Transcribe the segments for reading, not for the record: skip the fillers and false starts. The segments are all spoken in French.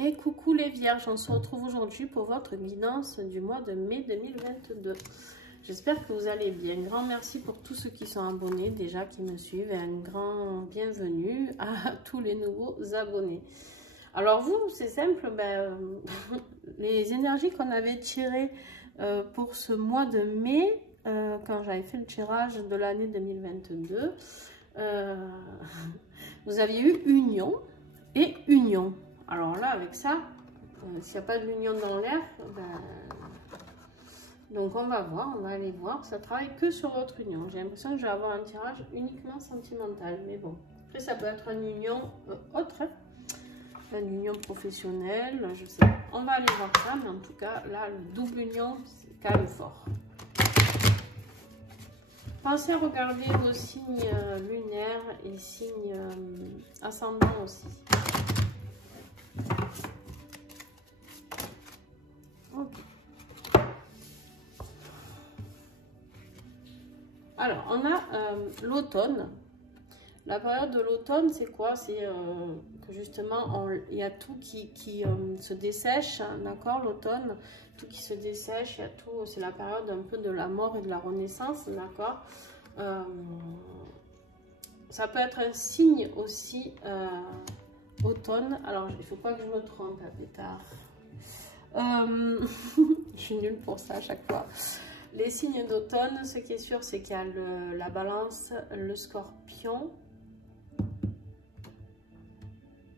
Et coucou les vierges, on se retrouve aujourd'hui pour votre guidance du mois de mai 2022. J'espère que vous allez bien. Grand merci pour tous ceux qui sont abonnés déjà, qui me suivent, et un grand bienvenue à tous les nouveaux abonnés. Alors vous, c'est simple, les énergies qu'on avait tirées pour ce mois de mai, quand j'avais fait le tirage de l'année 2022, vous aviez eu union et union. Alors là, avec ça, s'il n'y a pas de l'union dans l'air, donc on va voir, on va aller voir. Ça travaille que sur votre union. J'ai l'impression que je vais avoir un tirage uniquement sentimental. Mais bon, après ça peut être une union autre, hein, une union professionnelle, je sais pas. On va aller voir ça, mais en tout cas, là, le double union, c'est quand même fort. Pensez à regarder vos signes lunaires et signes ascendants aussi. Okay. Alors, on a l'automne. La période de l'automne, c'est quoi? C'est que justement, il y a tout qui se dessèche, hein, d'accord? L'automne, tout qui se dessèche, il y a tout, c'est la période un peu de la mort et de la renaissance, d'accord? Ça peut être un signe aussi automne. Alors, il ne faut pas que je me trompe, à pétard. Je suis nulle pour ça à chaque fois. Les signes d'automne, ce qui est sûr, c'est qu'il y a la balance, le scorpion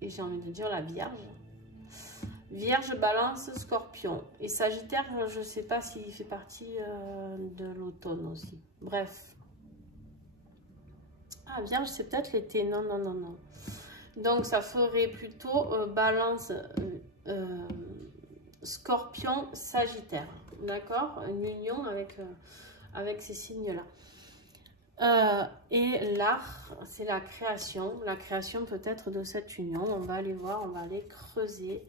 et j'ai envie de dire la vierge. Vierge, balance, scorpion. Et sagittaire, je ne sais pas s'il fait partie de l'automne aussi. Bref. Ah, vierge, c'est peut-être l'été. Non, non, non, non. Donc, ça ferait plutôt balance... Scorpion, Sagittaire, d'accord? Une union avec ces signes-là. Et l'art, c'est la création peut-être de cette union. On va aller voir, on va aller creuser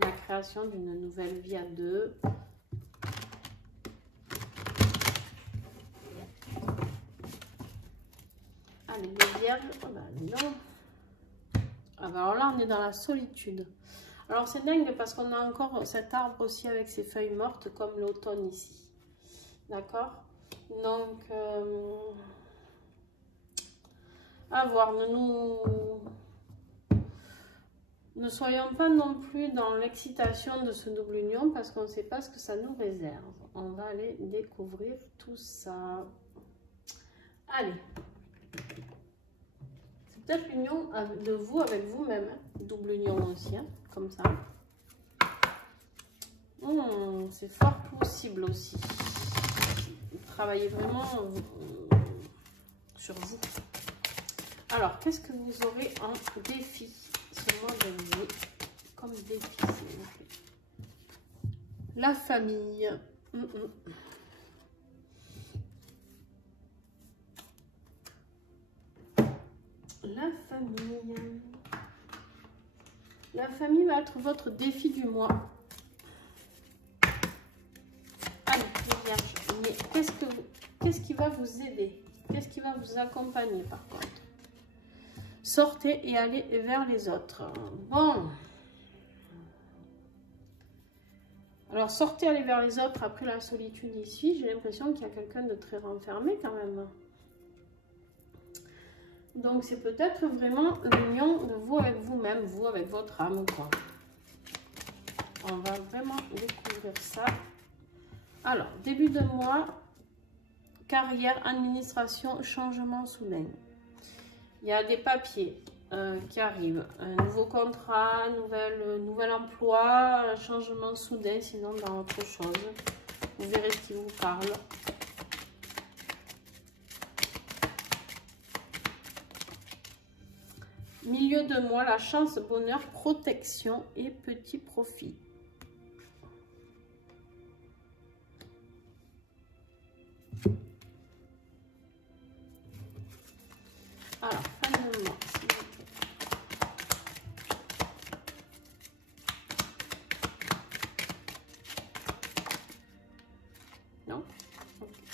la création d'une nouvelle vie à deux. Allez, les vierges, oh bah non. Ah bah alors là, on est dans la solitude. Alors c'est dingue parce qu'on a encore cet arbre aussi avec ses feuilles mortes comme l'automne ici. D'accord? Donc, à voir. Ne soyons pas non plus dans l'excitation de ce double union parce qu'on ne sait pas ce que ça nous réserve. On va aller découvrir tout ça. Allez. C'est peut-être l'union de vous avec vous-même. Hein? Double union aussi. Hein? Comme ça. C'est fort possible aussi. Travaillez vraiment sur vous. Alors, qu'est-ce que vous aurez en défi ce mois de mai? Comme défi, s'il vous plaît. La famille. La famille. La famille va être votre défi du mois. Allez, les vierges, mais qu'est-ce qui va vous aider? Qu'est-ce qui va vous accompagner par contre? Sortez et allez vers les autres. Bon. Alors, sortez, allez vers les autres après la solitude ici. J'ai l'impression qu'il y a quelqu'un de très renfermé quand même. Donc, c'est peut-être vraiment l'union de vous avec vous-même, vous avec votre âme, quoi. On va vraiment découvrir ça. Alors, début de mois, carrière, administration, changement soudain. Il y a des papiers qui arrivent. Un nouveau contrat, nouvel emploi, changement soudain, sinon dans autre chose. Vous verrez ce qui vous parle. Milieu de mois, la chance, bonheur, protection et petit profit. Alors, fin de mois, s'il vous plaît. Non? Okay.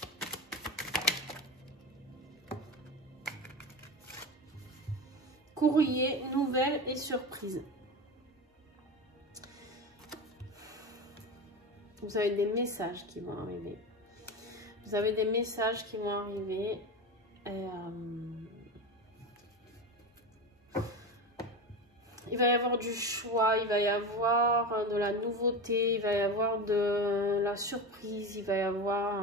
Courrier, nouvelles et surprises. Vous avez des messages qui vont arriver. Vous avez des messages qui vont arriver. Et, il va y avoir du choix, il va y avoir de la nouveauté, il va y avoir de la surprise, il va y avoir...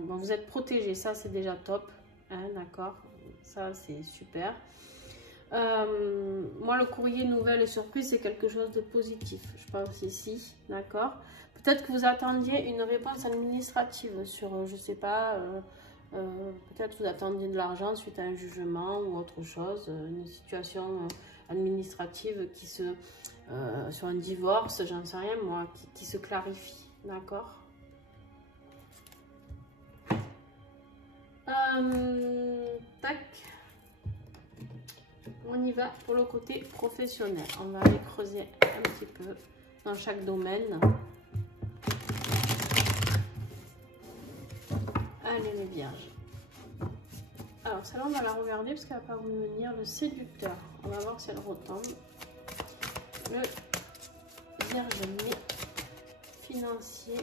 Bon, vous êtes protégé, ça c'est déjà top, hein, d'accord? Ça c'est super. Moi, le courrier nouvelle et surprise, c'est quelque chose de positif, je pense ici, d'accord? Peut-être que vous attendiez une réponse administrative sur, je sais pas, peut-être vous attendiez de l'argent suite à un jugement ou autre chose, une situation administrative qui se, sur un divorce, j'en sais rien moi, qui se clarifie, d'accord? Tac. On y va pour le côté professionnel. On va aller creuser un petit peu dans chaque domaine. Allez les vierges. Alors celle-là on va la regarder parce qu'elle va pas vous venir. Le séducteur. On va voir si elle retombe. Le vierge financier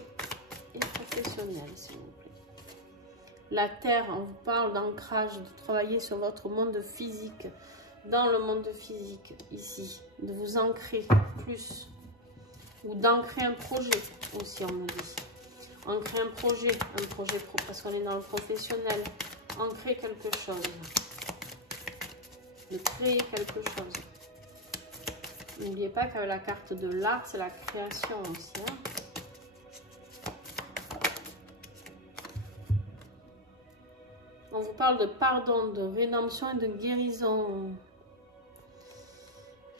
et professionnel s'il vous plaît. La terre, on vous parle d'ancrage, de travailler sur votre monde physique. Dans le monde physique, ici, de vous ancrer plus, ou d'ancrer un projet aussi, on me dit. Ancrer un projet pro, parce qu'on est dans le professionnel. Ancrer quelque chose. De créer quelque chose. N'oubliez pas qu'avec la carte de l'art, c'est la création aussi. Hein. On vous parle de pardon, de rédemption et de guérison.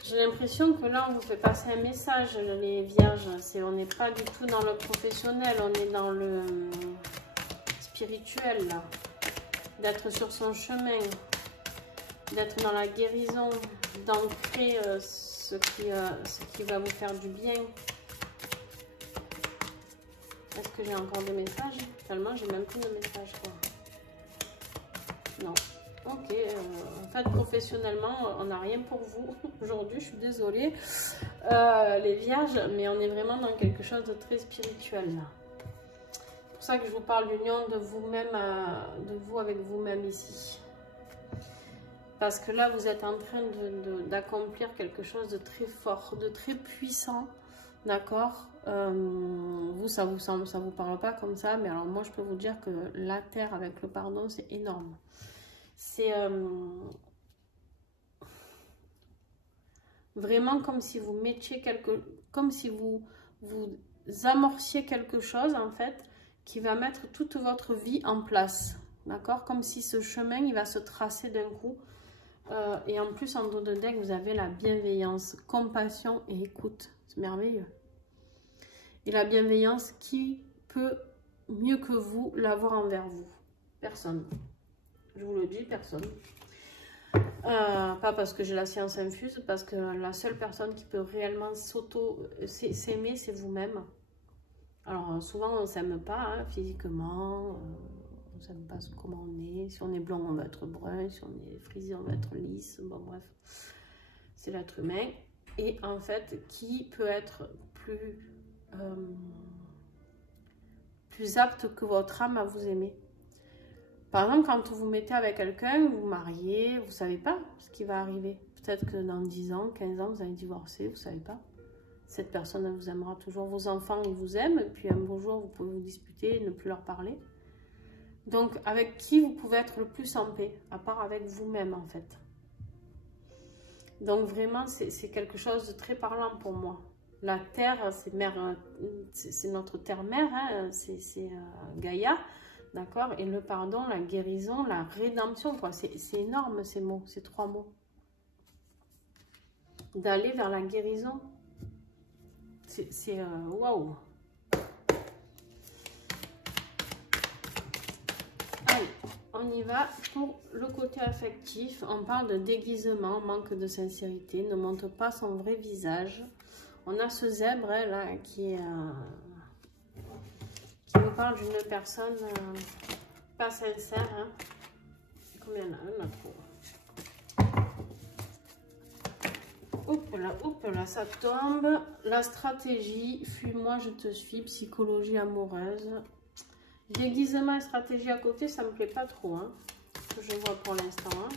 J'ai l'impression que là, on vous fait passer un message, les vierges. On n'est pas du tout dans le professionnel, on est dans le spirituel, là. D'être sur son chemin, d'être dans la guérison, d'ancrer ce qui va vous faire du bien. Est-ce que j'ai encore des messages? Tellement, j'ai même plus de messages, quoi. Non. Ok, en fait, professionnellement, on n'a rien pour vous aujourd'hui, je suis désolée, les vierges, mais on est vraiment dans quelque chose de très spirituel, là. C'est pour ça que je vous parle d'union de vous-même, de vous avec vous-même ici. Parce que là, vous êtes en train d'accomplir quelque chose de très fort, de très puissant, d'accord? Vous, ça vous parle pas comme ça, mais alors moi, je peux vous dire que la terre avec le pardon, c'est énorme. C'est vraiment comme si vous mettiez comme si vous amorciez quelque chose en fait qui va mettre toute votre vie en place, d'accord? Comme si ce chemin il va se tracer d'un coup et en plus en dos de deck vous avez la bienveillance, compassion et écoute, c'est merveilleux. Et la bienveillance, qui peut mieux que vous l'avoir envers vous? Personne. Je vous le dis, personne. Pas parce que j'ai la science infuse, parce que la seule personne qui peut réellement s'aimer, c'est vous-même. Alors, souvent, on ne s'aime pas hein, physiquement. On ne s'aime pas comment on est. Si on est blanc, on va être brun. Si on est frisé, on va être lisse. Bon, bref. C'est l'être humain. Et en fait, qui peut être plus apte que votre âme à vous aimer? Par exemple, quand vous vous mettez avec quelqu'un, vous vous mariez, vous ne savez pas ce qui va arriver. Peut-être que dans 10 ans, 15 ans, vous allez divorcer, vous ne savez pas. Cette personne, elle vous aimera toujours. Vos enfants, ils vous aiment. Et puis un beau jour, vous pouvez vous disputer et ne plus leur parler. Donc, avec qui vous pouvez être le plus en paix? À part avec vous-même, en fait. Donc, vraiment, c'est quelque chose de très parlant pour moi. La terre, c'est notre terre-mère, hein, c'est Gaïa. D'accord? Et le pardon, la guérison, la rédemption, quoi. C'est énorme ces mots, ces 3 mots. D'aller vers la guérison. C'est waouh! Allez, on y va pour le côté affectif. On parle de déguisement, manque de sincérité, ne montre pas son vrai visage. On a ce zèbre hein, là qui nous parle d'une personne pas sincère. Hein. Combien il y en a? Il y en a trop. hop là, ça tombe. La stratégie, fuis-moi, je te suis, psychologie amoureuse. Déguisement et stratégie à côté, ça me plaît pas trop, hein, que je vois pour l'instant. Hein.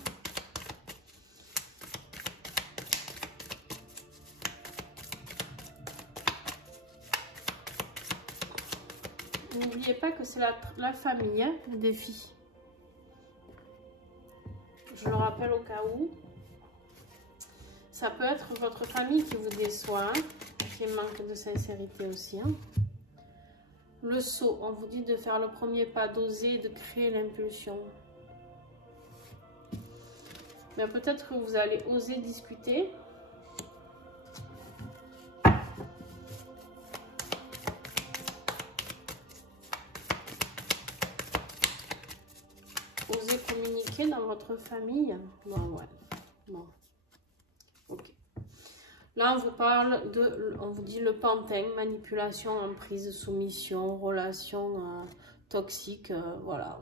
N'oubliez pas que c'est la famille, hein, le défi. Je le rappelle au cas où. Ça peut être votre famille qui vous déçoit, hein, qui manque de sincérité aussi. Hein. Le saut, on vous dit de faire le premier pas, d'oser, de créer l'impulsion. Mais peut-être que vous allez oser discuter. Oser communiquer dans votre famille. Bon, ouais. Bon. Ok. Là, on vous parle de, on vous dit le pantin, manipulation, emprise, soumission, relation toxique, voilà.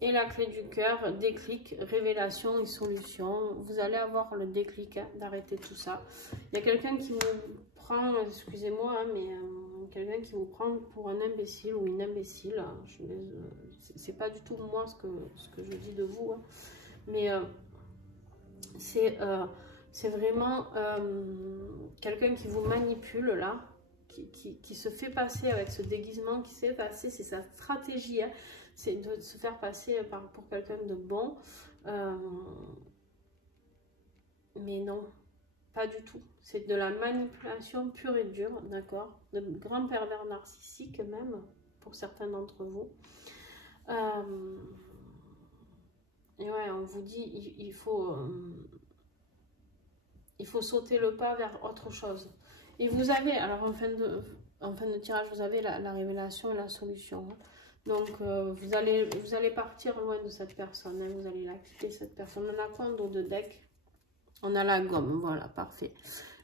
Et la clé du cœur, déclic, révélation et solution. Vous allez avoir le déclic hein, d'arrêter tout ça. Il y a quelqu'un qui vous prend, excusez-moi, hein, mais quelqu'un qui vous prend pour un imbécile ou une imbécile. C'est pas du tout moi ce que je dis de vous, hein, mais c'est vraiment quelqu'un qui vous manipule là, qui se fait passer avec ce déguisement, qui se fait passer, c'est sa stratégie, hein, c'est de se faire passer pour quelqu'un de bon, mais non, pas du tout, c'est de la manipulation pure et dure, d'accord, de grands pervers narcissiques même, pour certains d'entre vous. Et ouais, on vous dit, il faut sauter le pas vers autre chose. Et vous avez, alors en fin de tirage, vous avez la révélation et la solution. Hein. Donc, vous allez partir loin de cette personne. Hein. Vous allez la quitter, cette personne. On a quoi en dos de deck? On a la gomme, voilà, parfait.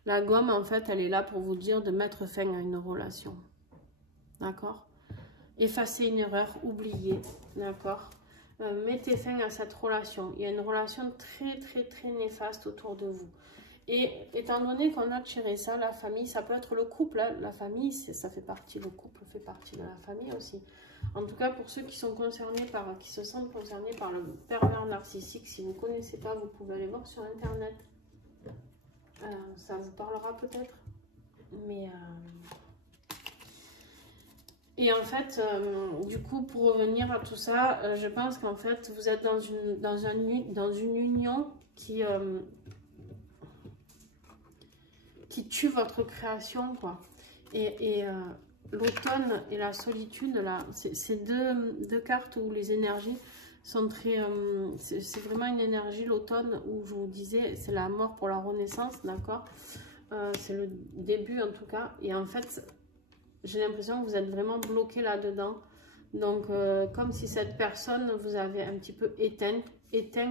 La gomme, en fait, elle est là pour vous dire de mettre fin à une relation. D'accord? Effacer une erreur, oublier. D'accord? Mettez fin à cette relation. Il y a une relation très néfaste autour de vous. Et étant donné qu'on a tiré ça, la famille, ça peut être le couple, hein. La famille, ça fait partie, le couple fait partie de la famille aussi. En tout cas, pour ceux qui sont concernés qui se sentent concernés par le pervers narcissique, si vous ne connaissez pas, vous pouvez aller voir sur Internet. Ça vous parlera peut-être. Mais... Et en fait, du coup, pour revenir à tout ça, je pense qu'en fait, vous êtes dans une union qui tue votre création, quoi. Et l'automne et la solitude, là, c'est deux cartes où les énergies sont très... c'est vraiment une énergie, l'automne, où je vous disais, c'est la mort pour la renaissance, d'accord, c'est le début, en tout cas. Et en fait... j'ai l'impression que vous êtes vraiment bloqué là-dedans. Donc, comme si cette personne vous avait un petit peu éteint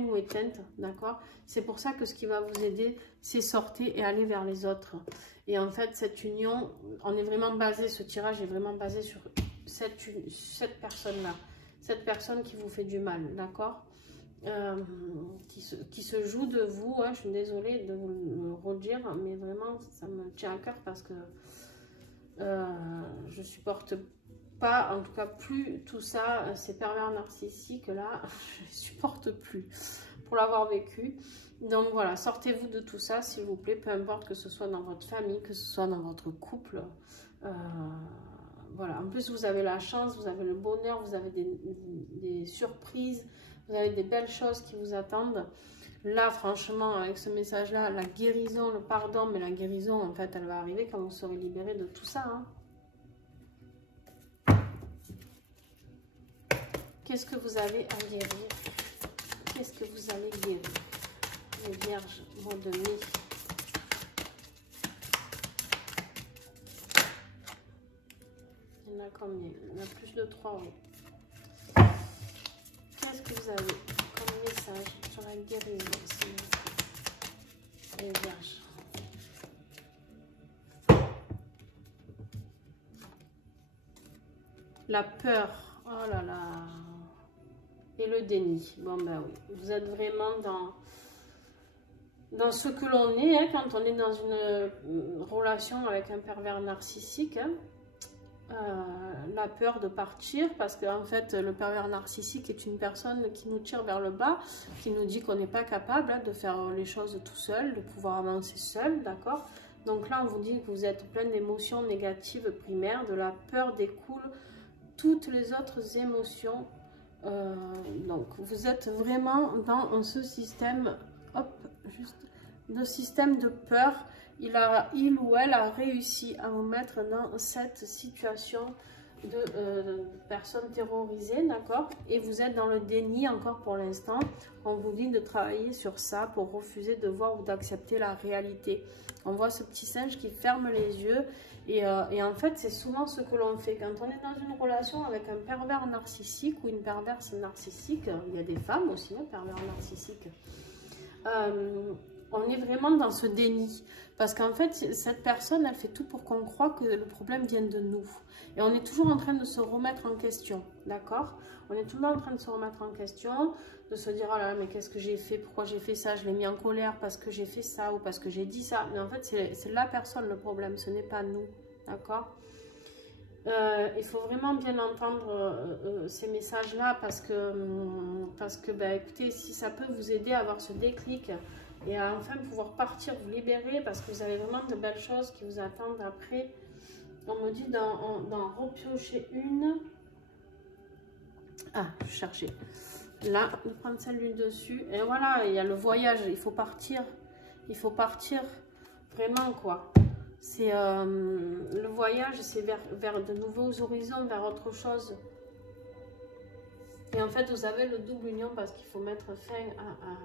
ou éteinte, d'accord? C'est pour ça que ce qui va vous aider, c'est sortir et aller vers les autres. Et en fait, cette union, on est vraiment basé, ce tirage est vraiment basé sur cette personne-là. Cette personne qui vous fait du mal, d'accord? Qui se joue de vous. Hein, je suis désolée de vous le redire, mais vraiment, ça me tient à cœur parce que je supporte pas, en tout cas plus tout ça, ces pervers narcissiques là, je supporte plus pour l'avoir vécu. Donc voilà, sortez-vous de tout ça s'il vous plaît, peu importe que ce soit dans votre famille, que ce soit dans votre couple. Voilà, en plus vous avez la chance, vous avez le bonheur, vous avez des surprises, vous avez des belles choses qui vous attendent. Là, franchement, avec ce message-là, la guérison, le pardon, mais la guérison, en fait, elle va arriver quand vous serez libéré de tout ça. Hein. Qu'est-ce que vous avez à guérir? Qu'est-ce que vous allez guérir? Les vierges, mois de mai. Il y en a combien? Il y en a plus de 3, oui. Qu'est-ce que vous avez comme message sur la guérison aussi? Les vierges. La peur. Oh là là. Et le déni. Bon ben oui. Vous êtes vraiment dans... dans ce que l'on est, hein, quand on est dans une relation avec un pervers narcissique, hein, la peur de partir, parce qu'en fait le pervers narcissique est une personne qui nous tire vers le bas, qui nous dit qu'on n'est pas capable, hein, de faire les choses tout seul, de pouvoir avancer seul, d'accord? Donc là on vous dit que vous êtes plein d'émotions négatives primaires, de la peur découle toutes les autres émotions, donc vous êtes vraiment dans ce système, hop, juste, le système de peur. Il ou elle a réussi à vous mettre dans cette situation de personnes terrorisées, d'accord? Et vous êtes dans le déni encore pour l'instant. On vous dit de travailler sur ça pour refuser de voir ou d'accepter la réalité. On voit ce petit singe qui ferme les yeux et en fait, c'est souvent ce que l'on fait. Quand on est dans une relation avec un pervers narcissique ou une perverse narcissique, il y a des femmes aussi, hein, pervers narcissiques, on est vraiment dans ce déni. Parce qu'en fait, cette personne, elle fait tout pour qu'on croie que le problème vienne de nous. Et on est toujours en train de se remettre en question, d'accord? On est toujours en train de se remettre en question, de se dire, oh là là, mais qu'est-ce que j'ai fait? Pourquoi j'ai fait ça? Je l'ai mis en colère parce que j'ai fait ça ou parce que j'ai dit ça. Mais en fait, c'est la personne le problème, ce n'est pas nous, d'accord? Il faut vraiment bien entendre ces messages-là parce que bah, écoutez, si ça peut vous aider à avoir ce déclic et à enfin pouvoir partir, vous libérer, parce que vous avez vraiment de belles choses qui vous attendent après. On me dit d'en repiocher une. Ah, je cherchais. Là, de prendre celle du dessus. Et voilà, il y a le voyage, il faut partir. Il faut partir vraiment, quoi. C'est le voyage, c'est vers de nouveaux horizons, vers autre chose. Et en fait, vous avez le double union parce qu'il faut mettre fin à...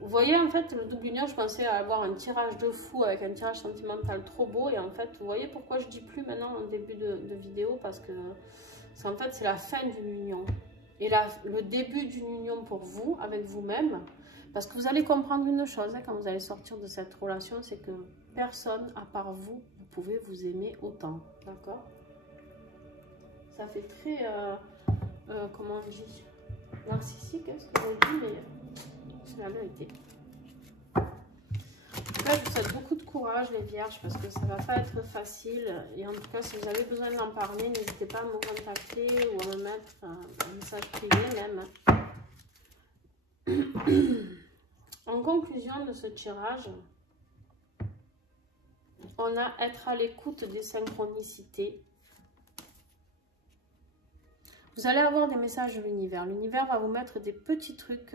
Vous voyez, en fait, le double union, je pensais avoir un tirage de fou avec un tirage sentimental trop beau. Et en fait, vous voyez pourquoi je dis plus maintenant en début de vidéo, parce que en fait, c'est la fin d'une union. Et le début d'une union pour vous, avec vous-même. Parce que vous allez comprendre une chose, hein, quand vous allez sortir de cette relation, c'est que personne, à part vous, vous pouvez vous aimer autant. D'accord? Ça fait très, comment on dit, narcissique, hein, ce que j'ai dit, mais... c'est la vérité. Là, je vous souhaite beaucoup de courage, les vierges, parce que ça ne va pas être facile. Et en tout cas, si vous avez besoin d'en parler, n'hésitez pas à me contacter ou à me mettre un message privé même. En conclusion de ce tirage, on a être à l'écoute des synchronicités. Vous allez avoir des messages de l'univers. L'univers va vous mettre des petits trucs.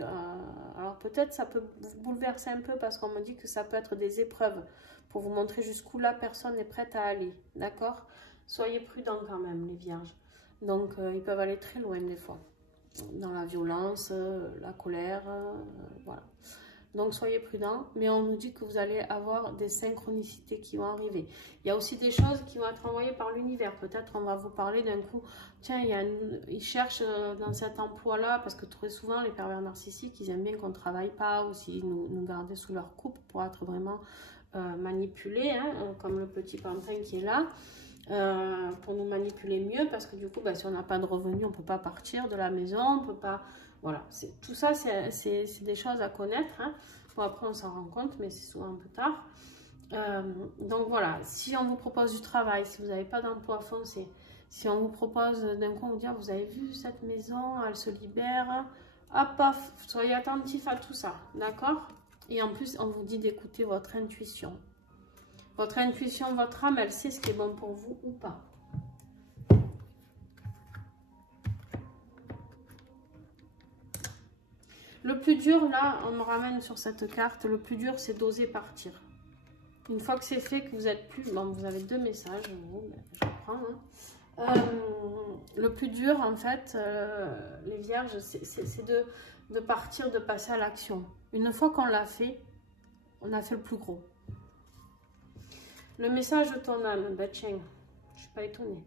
Alors peut-être ça peut vous bouleverser un peu parce qu'on me dit que ça peut être des épreuves pour vous montrer jusqu'où la personne est prête à aller. D'accord? Soyez prudents quand même, les vierges. Donc ils peuvent aller très loin des fois. Dans la violence, la colère, voilà. Donc soyez prudents, mais on nous dit que vous allez avoir des synchronicités qui vont arriver. Il y a aussi des choses qui vont être envoyées par l'univers. Peut-être on va vous parler d'un coup, tiens, ils cherchent dans cet emploi-là, parce que très souvent les pervers narcissiques, ils aiment bien qu'on ne travaille pas, ou s'ils nous garder sous leur coupe pour être vraiment manipulés, hein, comme le petit pantin qui est là. Pour nous manipuler mieux, parce que du coup, bah, si on n'a pas de revenus, on ne peut pas partir de la maison, on ne peut pas... Voilà, tout ça, c'est des choses à connaître. Hein. Bon, après, on s'en rend compte, mais c'est souvent un peu tard. Donc voilà, si on vous propose du travail, si vous n'avez pas d'emploi, foncé. Si on vous propose d'un coup, on vous dit, vous avez vu cette maison, elle se libère. Hop, hop, soyez attentifs à tout ça, d'accord? Et en plus, on vous dit d'écouter votre intuition. Votre intuition, votre âme, elle sait ce qui est bon pour vous ou pas. Le plus dur, là, on me ramène sur cette carte, le plus dur, c'est d'oser partir. Une fois que c'est fait, que vous êtes plus... Bon, vous avez deux messages, je reprends. Hein. Le plus dur, en fait, les vierges, c'est de partir, de passer à l'action. Une fois qu'on l'a fait, on a fait le plus gros. Le message de ton âme, Betcheng, je ne suis pas étonnée.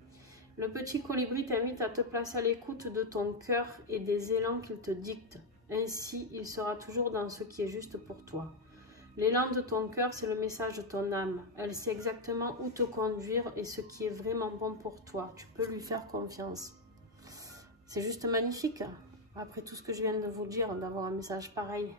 Le petit colibri t'invite à te placer à l'écoute de ton cœur et des élans qu'il te dicte. Ainsi, il sera toujours dans ce qui est juste pour toi. L'élan de ton cœur, c'est le message de ton âme. Elle sait exactement où te conduire et ce qui est vraiment bon pour toi. Tu peux lui faire confiance. C'est juste magnifique, après tout ce que je viens de vous dire, d'avoir un message pareil.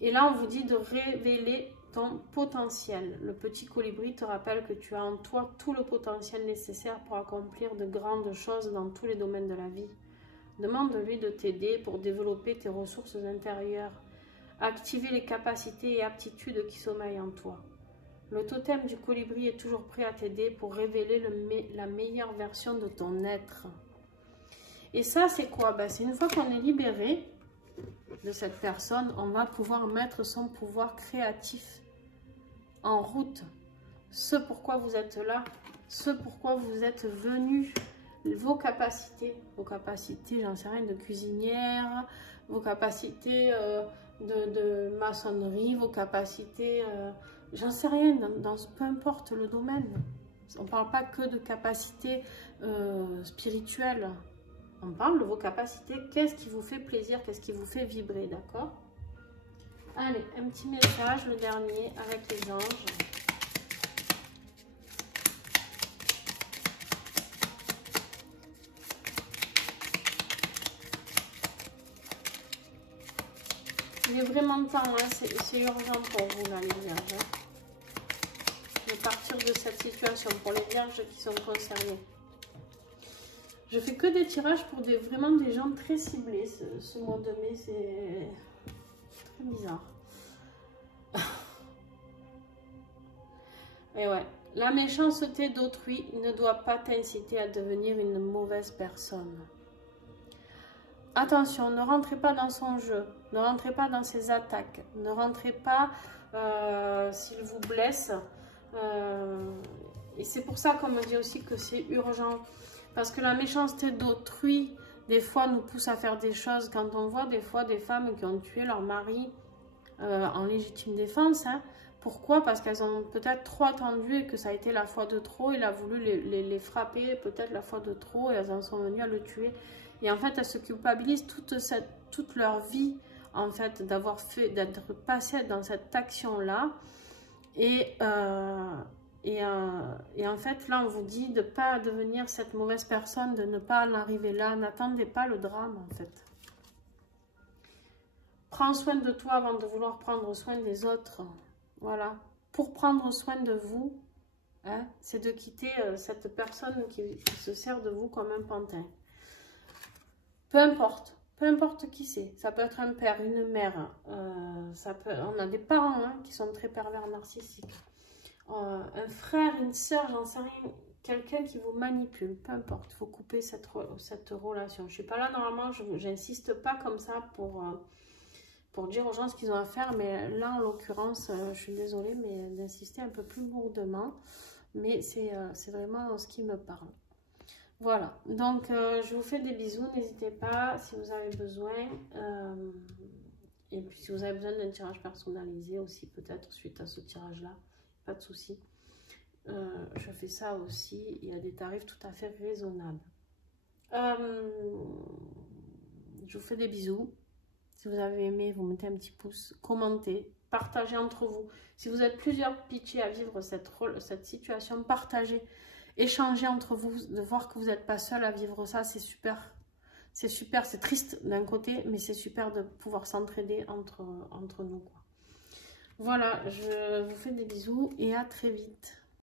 Et là, on vous dit de révéler ton potentiel. Le petit colibri te rappelle que tu as en toi tout le potentiel nécessaire pour accomplir de grandes choses dans tous les domaines de la vie. Demande-lui de t'aider pour développer tes ressources intérieures, activer les capacités et aptitudes qui sommeillent en toi. Le totem du colibri est toujours prêt à t'aider pour révéler la meilleure version de ton être. Et ça, c'est quoi? Ben, c'est une fois qu'on est libéré de cette personne, on va pouvoir mettre son pouvoir créatif en route. Ce pourquoi vous êtes là, ce pourquoi vous êtes venu, vos capacités, j'en sais rien, de cuisinière, vos capacités de maçonnerie, vos capacités, j'en sais rien, peu importe le domaine. On ne parle pas que de capacités spirituelles. On parle de vos capacités, qu'est-ce qui vous fait plaisir, qu'est-ce qui vous fait vibrer, d'accord? Allez, un petit message, le dernier, avec les anges. Il est vraiment temps, hein, c'est urgent pour vous, là, les vierges. Hein, de partir de cette situation, pour les vierges qui sont concernées. Je fais que des tirages pour vraiment des gens très ciblés. Ce mois de mai, c'est très bizarre. Et ouais, la méchanceté d'autrui ne doit pas t'inciter à devenir une mauvaise personne. Attention, ne rentrez pas dans son jeu, ne rentrez pas dans ses attaques, ne rentrez pas s'il vous blesse. Et c'est pour ça qu'on me dit aussi que c'est urgent. Parce que la méchanceté d'autrui, des fois, nous pousse à faire des choses. Quand on voit des fois des femmes qui ont tué leur mari en légitime défense, hein. Pourquoi? Parce qu'elles ont peut-être trop attendu et que ça a été la fois de trop. Il a voulu les frapper peut-être la fois de trop et elles en sont venues à le tuer. Et en fait, elles se culpabilisent toute leur vie, en fait, d'être passées dans cette action-là. Et en fait, là, on vous dit de ne pas devenir cette mauvaise personne, de ne pas en arriver là. N'attendez pas le drame, en fait. Prends soin de toi avant de vouloir prendre soin des autres. Voilà. Pour prendre soin de vous, hein, c'est de quitter cette personne qui se sert de vous comme un pantin. Peu importe qui c'est. Ça peut être un père, une mère. On a des parents, hein, qui sont très pervers narcissiques. Un frère, une soeur, j'en sais rien, quelqu'un qui vous manipule, peu importe, il faut couper cette relation. Je ne suis pas là, normalement, je n'insiste pas comme ça pour dire aux gens ce qu'ils ont à faire, mais là, en l'occurrence, je suis désolée, mais d'insister un peu plus lourdement, mais c'est vraiment ce qui me parle. Voilà, donc je vous fais des bisous, n'hésitez pas si vous avez besoin, et puis si vous avez besoin d'un tirage personnalisé aussi, peut-être suite à ce tirage-là. Pas de souci. Je fais ça aussi. Il y a des tarifs tout à fait raisonnables. Je vous fais des bisous. Si vous avez aimé, vous mettez un petit pouce, commentez, partagez entre vous. Si vous êtes plusieurs pitchés à vivre cette situation, partagez, échangez entre vous, de voir que vous n'êtes pas seul à vivre ça, c'est super. C'est super, c'est triste d'un côté, mais c'est super de pouvoir s'entraider entre nous, quoi. Voilà, je vous fais des bisous et à très vite.